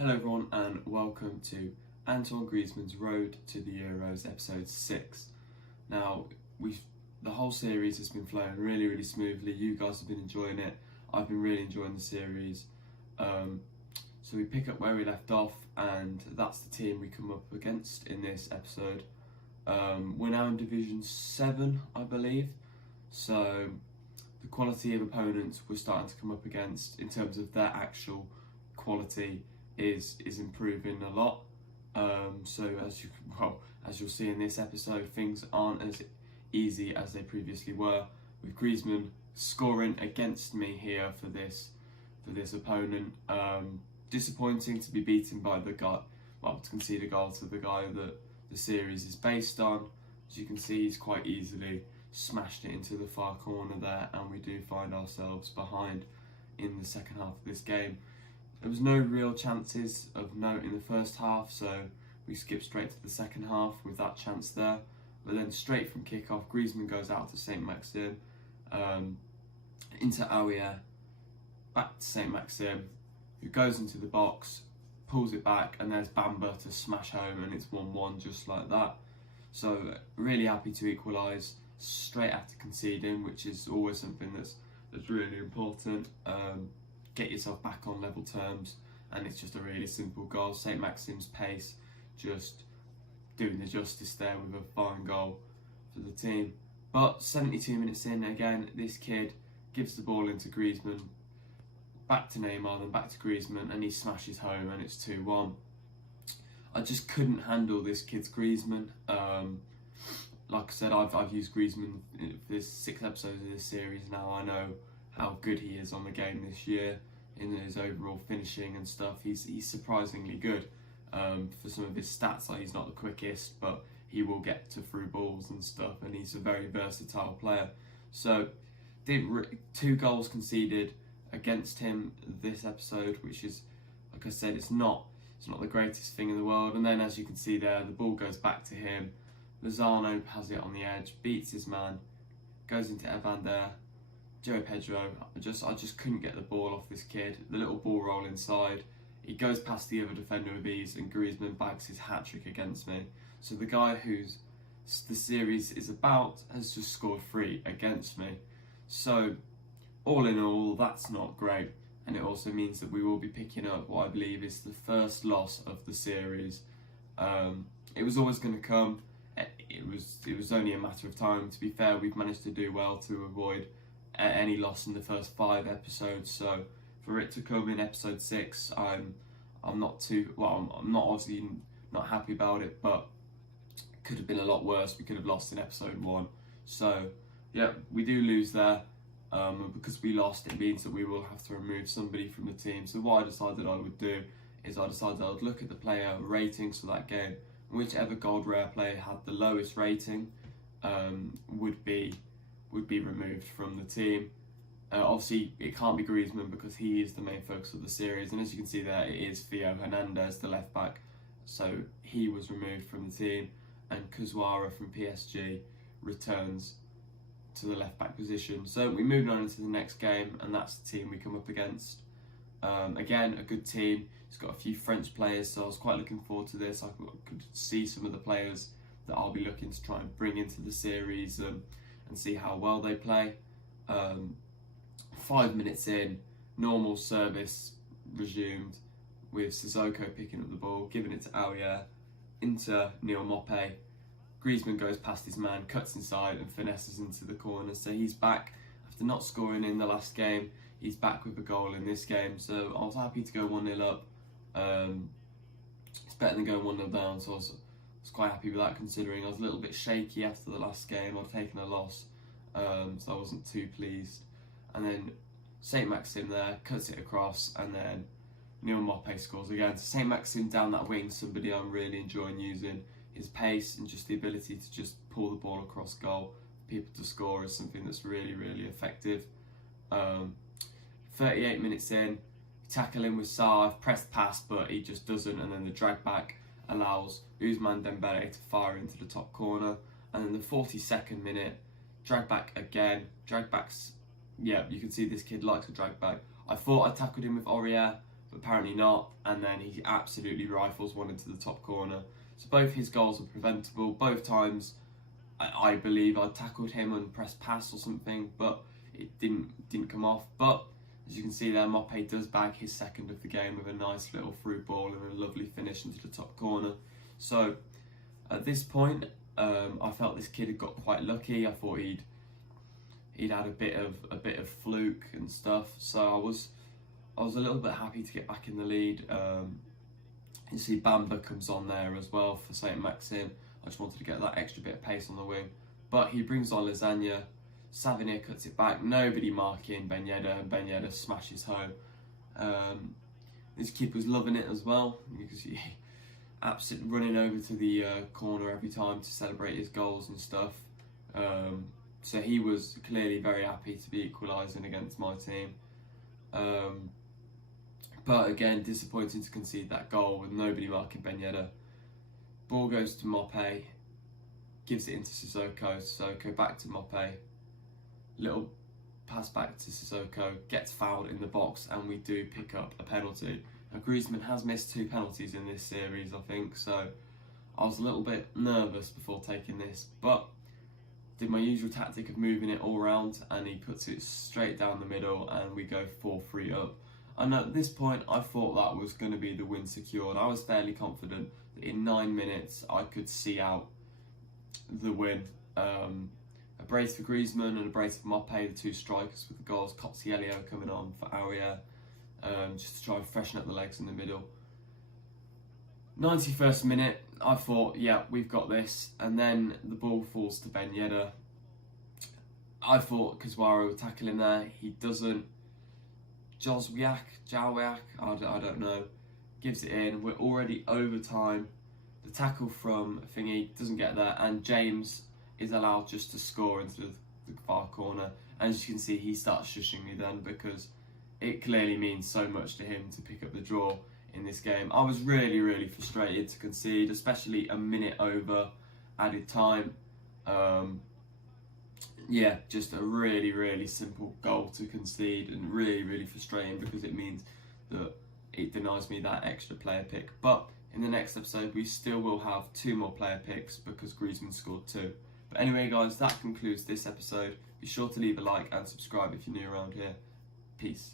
Hello everyone and welcome to Antoine Greizmanns' Road to the Euros episode 6. Now, the whole series has been flowing really smoothly. You guys have been enjoying it. I've been really enjoying the series. So we pick up where we left off, and that's the team we come up against in this episode. We're now in Division 7, I believe. So the quality of opponents we're starting to come up against in terms of their actual quality is improving a lot. So as you'll see in this episode, things aren't as easy as they previously were, with Greizmann scoring against me here for this opponent. Disappointing to be beaten by the guy, to concede a goal to the guy that the series is based on. As you can see, he's quite easily smashed it into the far corner there, and we do find ourselves behind in the second half of this game. There was no real chances of note in the first half, so we skip straight to the second half with that chance there. But then straight from kick-off, Greizmann goes out to Saint-Maxim, into Aouier, back to Saint-Maxim, who goes into the box, pulls it back, and there's Bamba to smash home, and it's 1-1 just like that. So really happy to equalise straight after conceding, which is always something that's really important. Get yourself back on level terms, and it's just a really simple goal. Saint-Maxim's pace just doing the justice there with a fine goal for the team. But 72 minutes in, again, this kid gives the ball into Greizmann, back to Neymar, then back to Greizmann, and he smashes home, and it's 2-1. I just couldn't handle this kid's Greizmann. Like I said, I've used Greizmann for this 6 episodes of this series now. I know how good he is on the game this year in his overall finishing and stuff. He's surprisingly good for some of his stats. Like, he's not the quickest, but he will get to through balls and stuff, and he's a very versatile player. So 2 goals conceded against him this episode, which is, like I said, it's not the greatest thing in the world. And then, as you can see there, the ball goes back to him. Lozano has it on the edge, beats his man, goes into Evander, Joe Pedro. I just couldn't get the ball off this kid. The little ball roll inside, he goes past the other defender with ease, and Greizmann bags his hat-trick against me. So the guy who's the series is about has just scored 3 against me. So all in all, that's not great, and it also means that we will be picking up what I believe is the first loss of the series. It was always going to come. It was only a matter of time. To be fair, we've managed to do well to avoid any loss in the first 5 episodes. So for it to come in episode 6, I'm not obviously not happy about it, but it could have been a lot worse. We could have lost in episode 1. So yeah, we do lose there. Because we lost, it means that we will have to remove somebody from the team. So what I decided I would do is I would look at the player ratings for that game, and whichever gold rare player had the lowest rating would be removed from the team. Obviously, it can't be Greizmann because he is the main focus of the series, and as you can see there, it is Theo Hernandez, the left back, so he was removed from the team, and Kuzwara from PSG returns to the left back position. So we move on into the next game, and that's the team we come up against. Again, a good team. It's got a few French players, so I was quite looking forward to this. I could see some of the players that I'll be looking to try and bring into the series and see how well they play. 5 minutes in, normal service resumed with Sissoko picking up the ball, giving it to Aouier, into Neil Moppe. Greizmann goes past his man, cuts inside and finesses into the corner. So he's back after not scoring in the last game. He's back with a goal in this game. So I was happy to go 1-0 up. It's better than going 1-0 down. So I was quite happy with that, considering I was a little bit shaky after the last game. I'd taken a loss, so I wasn't too pleased. And then Saint-Maxim there cuts it across, and then Neil Moppe scores again. So Saint-Maxim down that wing, somebody I'm really enjoying using. His pace and just the ability to just pull the ball across goal for people to score is something that's really effective. 38 minutes in, tackle in with Sarr, pressed pass, but he just doesn't, and then the drag back allows Ousmane Dembele to fire into the top corner. And then the 42nd minute, drag back again. Drag backs, yeah, you can see this kid likes a drag back. I thought I tackled him with Aurier, but apparently not, and then he absolutely rifles one into the top corner. So both his goals were preventable. Both times I believe I tackled him and pressed pass or something, but it didn't come off. But as you can see there, Mope does bag his second of the game with a nice little through ball and a lovely finish into the top corner. So at this point, I felt this kid had got quite lucky. I thought he'd had a bit of fluke and stuff. So I was a little bit happy to get back in the lead. You see Bamba comes on there as well for St. Maxim. I just wanted to get that extra bit of pace on the wing. But he brings on Lasagna. Savinier cuts it back. Nobody marking Ben Yedder, and Ben Yedder smashes home. This kid was loving it as well, because he absolutely running over to the corner every time to celebrate his goals and stuff. So he was clearly very happy to be equalising against my team. But again, disappointing to concede that goal with nobody marking Ben Yedder. Ball goes to Mope, gives it into Sissoko. Sissoko back to Mope. Little pass back to Sissoko, gets fouled in the box, and we do pick up a penalty. Now, Greizmann has missed 2 penalties in this series, I think, so I was a little bit nervous before taking this, but did my usual tactic of moving it all around, and he puts it straight down the middle, and we go 4-3 up. And at this point, I thought that was going to be the win secured. I was fairly confident that in 9 minutes, I could see out the win. A brace for Greizmann and a brace for Mope, the 2 strikers with the goals. Copsiello coming on for Aurier, just to try and freshen up the legs in the middle. 91st minute, I thought, yeah, we've got this. And then the ball falls to Ben Yedder. I thought Kaswara would tackle him there. He doesn't. Jozwiak, I don't know, gives it in. We're already over time. The tackle from Thingy doesn't get there, and James is allowed just to score into the far corner. And as you can see, he starts shushing me then, because it clearly means so much to him to pick up the draw in this game. I was really frustrated to concede, especially a minute over added time. Yeah, just a really simple goal to concede, and really frustrating, because it means that it denies me that extra player pick. But in the next episode, we still will have 2 more player picks, because Greizmann scored 2. But anyway, guys, that concludes this episode. Be sure to leave a like and subscribe if you're new around here. Peace.